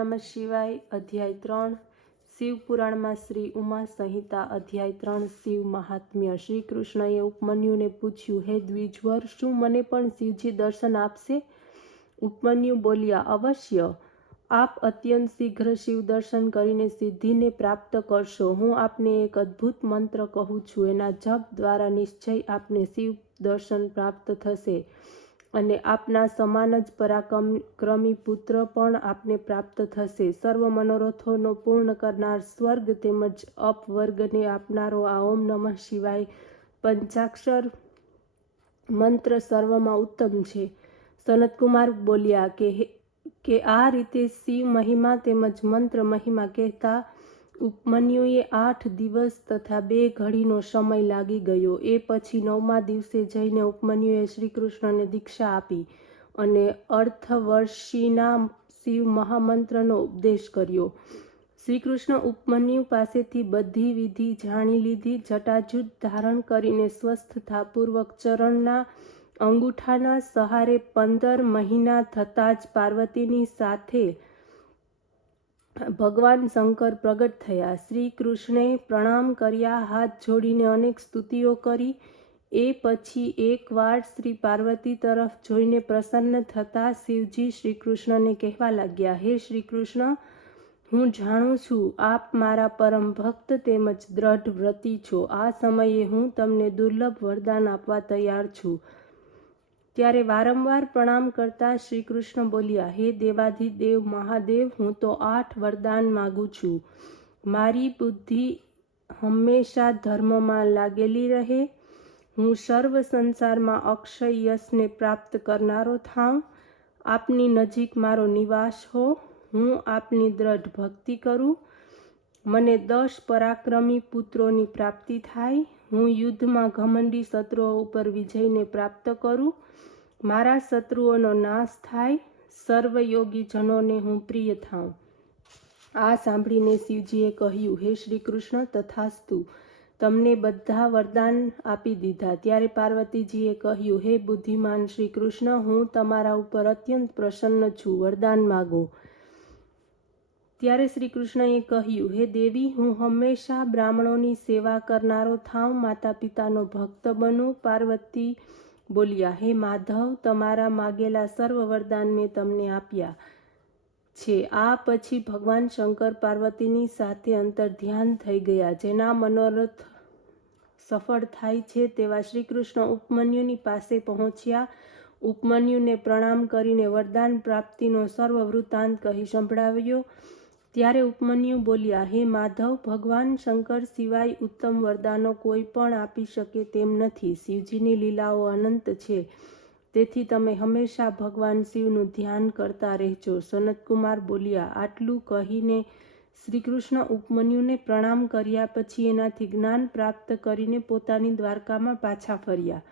નમઃ શિવાય. અધ્યાય 3 શિવપુરાણમાં શ્રી ઉમા સંહિતા. અધ્યાય 3 શિવ મહાત્મ્ય. શ્રી કૃષ્ણએ ઉપમન્યુને પૂછ્યું, હે દ્વિજવર, શું મને પણ શિવજી દર્શન આપશે? ઉપમન્યુ બોલ્યા, અવશ્ય. આપ અત્યંત શીઘ્ર શિવ દર્શન કરીને સિદ્ધિને પ્રાપ્ત કરશો. હું આપને એક અદ્ભુત મંત્ર કહું છું. એના જપ દ્વારા નિશ્ચય આપને શિવ દર્શન પ્રાપ્ત થશે અને આપના સમાન જ પરાક્રમી પુત્ર પણ આપને પ્રાપ્ત થશે. સર્વ મનોરથોનો પૂર્ણ કરનાર, સ્વર્ગ તેમજ અપવર્ગને આપનારો આ ઓમ નમઃ શિવાય પંચાક્ષર મંત્ર સર્વમાં ઉત્તમ છે. સનતકુમાર બોલ્યા કે આ રીતે શિવ મહિમા તેમજ મંત્ર મહિમા કહેતા ઉપમન્યુએ 8 દિવસ તથા 2 ઘડીનો સમય લાગી ગયો. એ પછી 9મા દિવસે જઈને ઉપમન્યુએ શ્રીકૃષ્ણને દીક્ષા આપી અને અર્થવર્ષિના શિવ મહામંત્રનો ઉપદેશ કર્યો. શ્રીકૃષ્ણ ઉપમન્યુ પાસેથી બધી વિધિ જાણી લીધી. જટાજૂટ ધારણ કરીને સ્વસ્થતાપૂર્વક ચરણના અંગૂઠાના સહારે 15 મહિના થતાં જ પાર્વતીની સાથે ભગવાન શંકર પ્રગટ થયા. શ્રી કૃષ્ણે પ્રણામ કર્યા, હાથ જોડીને અનેક સ્તુતિઓ કરી. એ પછી એકવાર શ્રી પાર્વતી તરફ જોઈને પ્રસન્ન થતાં શિવજી શ્રીકૃષ્ણને કહેવા લાગ્યા, હે શ્રીકૃષ્ણ, હું જાણું છું આપ મારા પરમ ભક્ત તેમજ દ્રઢ વ્રતી છો. આ સમયે હું તમને દુર્લભ વરદાન આપવા તૈયાર છું. ત્યારે વારંવાર પ્રણામ કરતા શ્રીકૃષ્ણ બોલ્યા, હે દેવાધિદેવ મહાદેવ, હું તો 8 વરદાન માગું છું. મારી બુદ્ધિ હંમેશા ધર્મમાં લાગેલી રહે, હું સર્વ સંસારમાં અક્ષય યશને પ્રાપ્ત કરનારો થાઉં, આપની નજીક મારો નિવાસ હો, હું આપની દ્રઢ ભક્તિ કરું, મને 10 પરાક્રમી પુત્રોની પ્રાપ્તિ થાય, હું યુદ્ધમાં ઘમંડી શત્રુઓ ઉપર વિજયને પ્રાપ્ત કરું, મારા શત્રુઓનો નાશ થાય, સર્વયોગીજનોને હું પ્રિય થાઉં. આ સાંભળીને શિવજીએ કહ્યું, હે શ્રી કૃષ્ણ, તથાસ્તુ. તમને બધા વરદાન આપી દીધા. ત્યારે પાર્વતીજીએ કહ્યું, હે બુદ્ધિમાન શ્રી કૃષ્ણ, હું તમારા ઉપર અત્યંત પ્રસન્ન છું, વરદાન માગો. ત્યારે શ્રી કૃષ્ણએ કહ્યું, હે દેવી, હું હંમેશા બ્રાહ્મણોની સેવા કરનારો થાઉં, માતા પિતાનો ભક્ત બનું. પાર્વતી બોલ્યા, હે માધવ, તમારા માગેલા સર્વ વરદાન મેં તમને આપ્યા છે. આ પછી ભગવાન શંકર પાર્વતીની સાથે અંતર્ધ્યાન થઈ ગયા. જેના મનોરથ સફળ થાય છે તેવા શ્રીકૃષ્ણ ઉપમન્યુની પાસે પહોંચ્યા. ઉપમન્યુને પ્રણામ કરીને વરદાન પ્રાપ્તિનો સર્વ વૃત્તાંત કહી સંભળાવ્યો. ત્યારે ઉપમન્યુ બોલ્યા, હે માધવ, ભગવાન શંકર સિવાય ઉત્તમ વરદાનો કોઈ પણ આપી શકે તેમ નથી. શિવજીની લીલાઓ અનંત છે, તેથી તમે હંમેશા ભગવાન શિવનું ધ્યાન કરતા રહેજો. સનતકુમાર બોલ્યા. આટલું કહીને શ્રીકૃષ્ણ ઉપમન્યુને પ્રણામ કર્યા પછી એનાથી જ્ઞાન પ્રાપ્ત કરીને પોતાની દ્વારકામાં પાછા ફર્યા.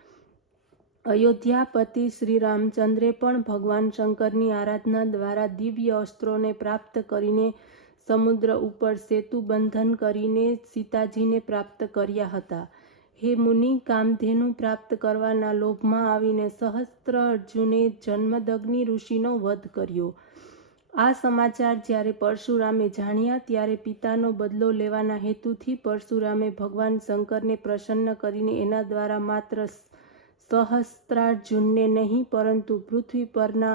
અયોધ્યાપતિ શ્રી રામચંદ્રે પણ ભગવાન શંકરની આરાધના દ્વારા દિવ્ય અસ્ત્રોને પ્રાપ્ત કરીને સમુદ્ર ઉપર સેતુ બંધન કરીને સીતાજીને પ્રાપ્ત કર્યા હતા. હે મુનિ, કામધેનુ પ્રાપ્ત કરવાના લોભમાં આવીને સહસ્ત્ર અર્જુને જન્મદગ્નિ ઋષિનો વધ કર્યો. આ સમાચાર જ્યારે પરશુરામે જાણ્યા ત્યારે પિતાનો બદલો લેવાના હેતુથી પરશુરામે ભગવાન શંકરને પ્રસન્ન કરીને એના દ્વારા માત્ર સહસ્ત્રાર્જુનને નહીં પરંતુ પૃથ્વી પરના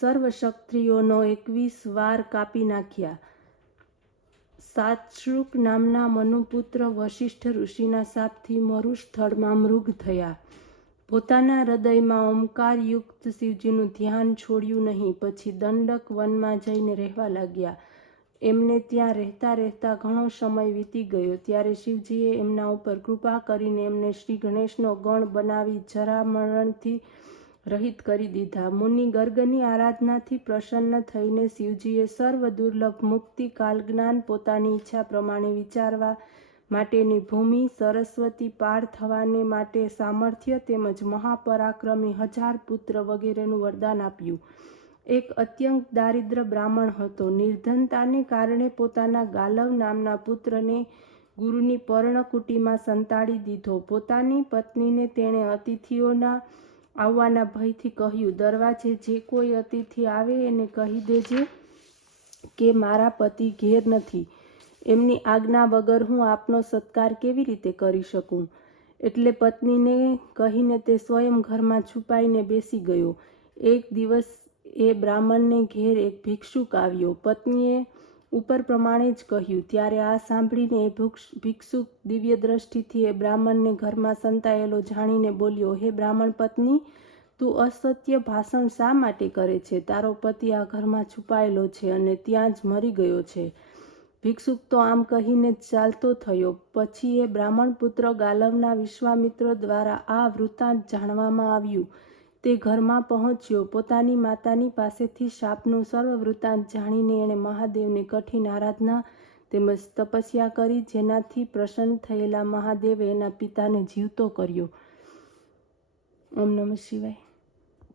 સર્વ ક્ષત્રિયોનો 21 વાર કાપી નાખ્યા. સાતશૃક નામના મનુપુત્ર વશિષ્ઠ ઋષિના શાપથી મરુસ્થળમાં મૃગ થયા. પોતાના હૃદયમાં ઓમકારયુક્ત શિવજીનું ધ્યાન છોડ્યું નહીં. પછી દંડક વનમાં જઈને રહેવા લાગ્યા. એમને ત્યાં રહેતા રહેતા ઘણો સમય વીતી ગયો. ત્યારે શિવજીએ એમના ઉપર કૃપા કરીને એમને શ્રી ગણેશનો ગણ બનાવી જરામરણથી રહિત કરી દીધા. મુનિ ગર્ગની આરાધનાથી પ્રસન્ન થઈને શિવજીએ સર્વ દુર્લભ મુક્તિ કાલજ્ઞાન પોતાની ઈચ્છા પ્રમાણે વિચારવા માટેની ભૂમિ, સરસ્વતી પાર થવાને માટે સામર્થ્ય તેમજ મહાપરાક્રમી 1000 પુત્ર વગેરેનું વરદાન આપ્યું. એક અત્યંત દારિદ્ર બ્રાહ્મણ હતો. નિર્ધનતાને કારણે પોતાના ગાલવ નામના પુત્રને ગુરુની પર્ણકુટીમાં સંતાડી દીધો. પોતાની પત્નીને તેણે અતિથિઓના આવવાના ભયથી કહ્યું, દરવાજે જે કોઈ અતિથિ આવે એને કહી દેજે કે મારા પતિ ઘેર નથી. એમની આજ્ઞા વગર હું આપનો સત્કાર કેવી રીતે કરી શકું? એટલે પત્નીને કહીને તે સ્વયં ઘરમાં છુપાઈને બેસી ગયો. એક દિવસ એ બ્રાહ્મણને ઘેર એક ભિક્ષુક આવ્યો. પત્નીએ ઉપર પ્રમાણે જ કહ્યું. ત્યારે આ સાંભળીને એ ભિક્ષુક દિવ્ય દ્રષ્ટિથી એ બ્રાહ્મણને ઘરમાં સંતાયેલો જાણીને બોલ્યો, હે બ્રાહ્મણ પત્ની, તું અસત્ય ભાષણ શા માટે કરે છે? તારો પતિ આ ઘરમાં છુપાયેલો છે અને ત્યાં જ મરી ગયો છે. ભિક્ષુક તો આમ કહીને જ ચાલતો થયો. પછી એ બ્રાહ્મણ પુત્ર ગાલવના વિશ્વામિત્ર દ્વારા આ વૃત્તાંત જાણવામાં આવ્યું. તે ઘરમાં પહોંચ્યો. પોતાની માતાની પાસેથી શાપનું સર્વ વૃત્તાંત જાણીને એણે મહાદેવને કઠિન આરાધના તેમજ તપસ્યા કરી, જેનાથી પ્રસન્ન થયેલા મહાદેવે એના પિતાને જીવતો કર્યો. ઓમ નમઃ શિવાય.